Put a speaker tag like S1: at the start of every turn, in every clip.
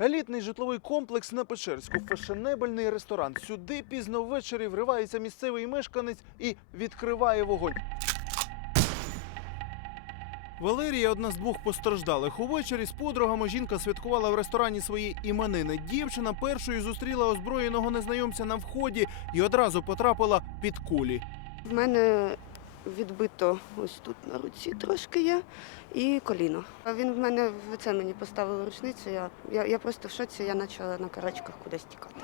S1: Елітний житловий комплекс на Печерську, фешенебельний ресторан. Сюди пізно ввечері вривається місцевий мешканець і відкриває вогонь. Валерія одна з двох постраждалих. Увечері з подругами жінка святкувала в ресторані свої іменини. Дівчина першою зустріла озброєного незнайомця на вході і одразу потрапила під кулі.
S2: В мене відбито ось тут на руці трошки є і коліно. Він в мене в це мені поставив рушницю. Я, я, я просто в шоці, я почала на карачках кудись тікати.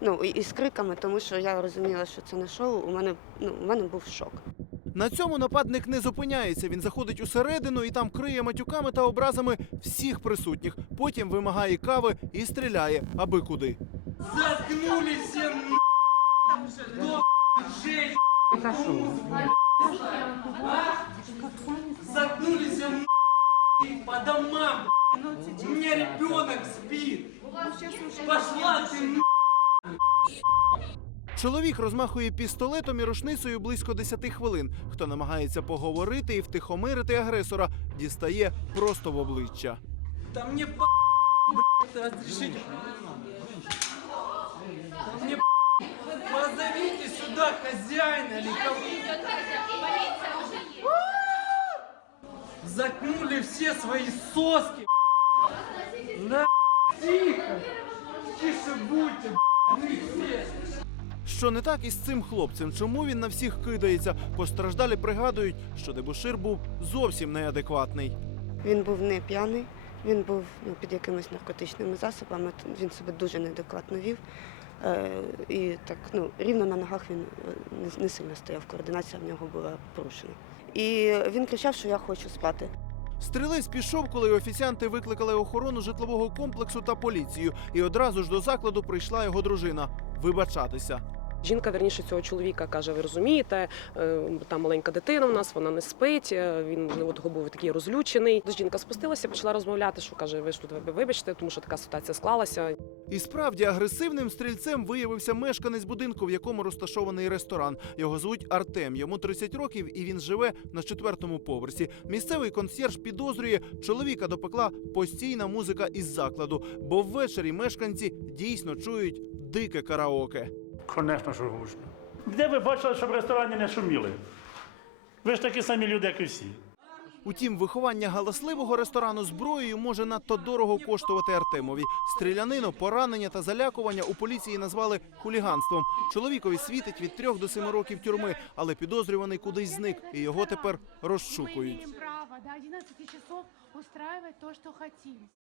S2: Ну і, і з криками, тому що я розуміла, що це не шоу. У мене ну у мене був шок.
S1: На цьому нападник не зупиняється. Він заходить усередину і там криє матюками та образами всіх присутніх. Потім вимагає кави і стріляє, аби куди.
S3: Заткнули все жесть? Заткнули все н***. по домам. У меня ребенок спит. Пошла ты.
S1: Чоловік розмахує пістолетом і рушницею близько 10 хвилин. Хто намагається поговорити і втихомирити агресора, дістає просто в обличчя.
S3: Да мне по блядь, разрешите. Сюда хозяина или кого. Заткнули все свои соски. На тихо.
S1: Тише будьте, и все. Що не так із цим хлопцем? Чому він на всіх кидається? Постраждалі пригадують, що дебошир був зовсім неадекватний.
S2: Він був не п'яний, він був ну, під якимись наркотичними засобами. Він себе дуже неадекватно вів. Е, і так, ну, рівно на ногах він е, не, не сильно стояв, координація в нього була порушена. І він кричав, що я хочу спати.
S1: Стрілець пішов, коли офіціанти викликали охорону житлового комплексу та поліцію, і одразу ж до закладу прийшла його дружина вибачатися.
S4: Жінка, верніше цього чоловіка каже: ви розумієте, е, там маленька дитина у нас, вона не спить. е, Він от був такий розлючений. Жінка спустилася, почала розмовляти, що каже, ви ж тут вибачте, тому що така ситуація склалася.
S1: І справді агресивним стрільцем виявився мешканець будинку, в якому розташований ресторан. Його звуть Артем. Йому 30 років, і він живе на четвертому поверсі. Місцевий консьєрж підозрює, чоловіка допекла постійна музика із закладу, бо ввечері мешканці дійсно чують дике караоке.
S5: Конечно, що гучно. Де ви бачили, щоб в ресторані не шуміли? Ви ж такі самі люди, як і всі.
S1: Утім, виховання галасливого ресторану зброєю може надто дорого коштувати Артемові. Стрілянину, поранення та залякування у поліції назвали хуліганством. Чоловікові світить від трьох до семи років тюрми, але підозрюваний кудись зник, і його тепер розшукують. право до 11 часов устраивать то, что хотим.